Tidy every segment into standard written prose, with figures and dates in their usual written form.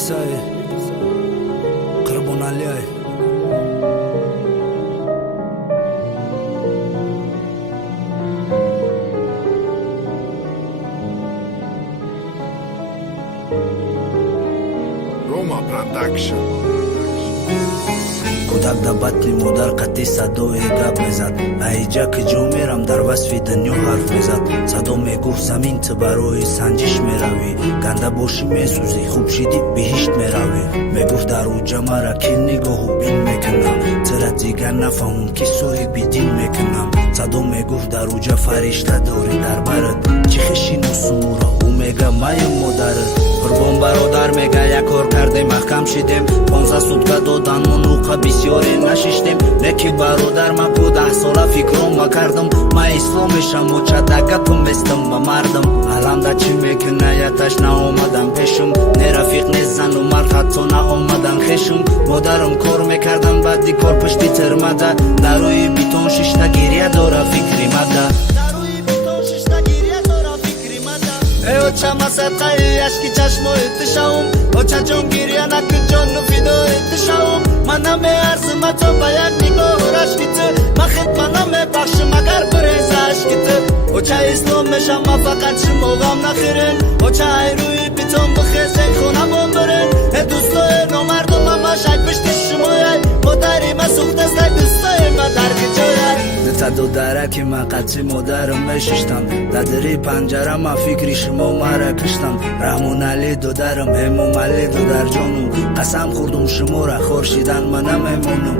Elbisay Qurban Ali Roma Production. Кудак да батли модар қати садои гап мезад аиҷа ки ҷо мерам дар васфи дунё ҳарф мезад садо мегуфт замин ту барои санҷиш меравӣ ганда бошӣ месӯзӣ хуб шидӣ биҳишт меравӣ мегуфт дар уҷа мара ки нигоҳу бин мекунам чара дигар нафаҳмон ки соҳиби дин мекунам садо мегуфт дар уҷа фаришта дорӣ дар барат чӣ хешиносумуро ӯ мега маям модарат Qurban barodar mega yak kor kardem mahkam shidem 15 sutka dodanmu nuqa bisyoре nashishtem lekin barodar ma bu 10 sola fikrom ma kardim ma islomisham uchada gapim vestim ma mardim alamda chi mekunaya tashna omadam peshum ne rafiq ne zanu mar hatto na omadan kheshum modarim kor mekardam badi kor pishti termada daroyi biton shishta giriya dora fikri mada Ocha masatqai ashki chashmo etisham Ocha jon giryanak jonnu fido etisham Maname arzima to bayak nigoh rashkiti Maxit maname baxshim agar birez ashkiti Ocha islom mesham ma faqat shimogam nakhirin Ocha ayruyi biton bixezek khunam ombirin E dustoy nomardum ama shak bishti shimoyay Modari ma suxtastay dustoy ma darki joyay Tado daraки ма қадси модарам мешиштам дадири панҷара ма фикри шумо мара киштам раҳмон али додарам эмом али додарҷонум қасам хӯрдум шумора хоршидан ма намемонам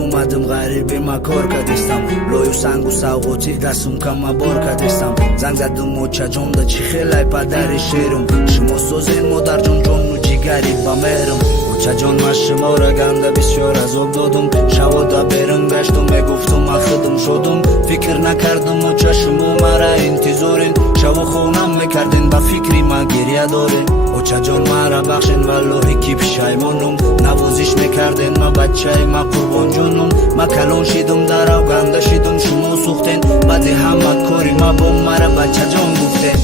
омадим ғариби ма кор кадистам лою сангу савғотӣ да сумкама бор кадистам занг задум очаҷонда чӣ хелай падари шерум шумо созен модарҷон ҷону ҷигари ба мерум Чаҷон ма шумора ганда бисёр азоб додум шавода берун гаштум мегуфтум ахидум шодум фикр накардум оча шумо мара интизорен шаву хонам мекарден ба фикри ма гиря дорен очаҷон мара бахшен валлоҳи ки пишаймонум навозиш мекарден ма бачаи ма қурбонҷонум ма калон шидум дарав ганда шидум шумо сӯхтен баъди ҳама кори ма бо мара бачаҷон гуфтен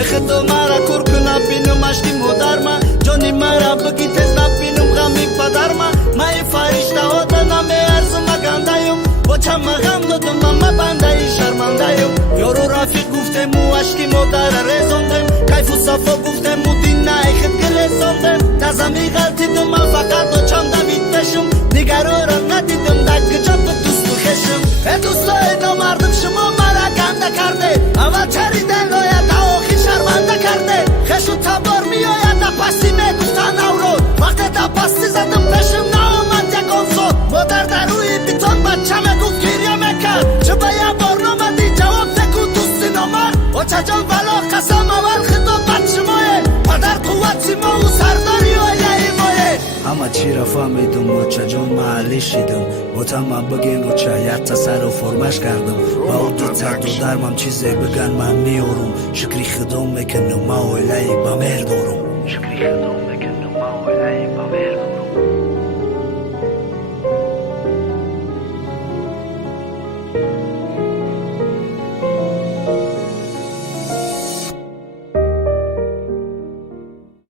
Ехето мара курку набинум ашки модарма ҷони мара биги тез набинум ғами падарма маи фаришта ода намеарзума гандаюм бочама ғам додум ама бандаи шармандаюм ёру рафиқ гуфтему ашки модара резондем кайфу сафо гуфтему диннаи хид гилезондем тазами ғалтидум а фақат очамда витташум дигарора надидум даггиҷабу дусту хешум э дустои номардум шумо мара ганда карде аввал чариден лоята شرمنده کرده خشو تبار میآید پسی میگفتن اورو وقتی تا پستی زدم پشم نامد یکان صد مادر در روی بیتان بچه میگفت گریه میکرد چه به یه بار نامدی جواب دکو دوستی نامر بچه جان بلا قسم اول خطاب بچه مایه پدر قوتی ما و سرداری آیه مایه اما چی را فهمیدم بچه جان محلی شیدم بوتا ما بگین بچه یک تصرف فرمش کردم با او دو درمم چیزی بگن من میارم شکری خدام میکنم ما اولی با مهر دارم شکری خدام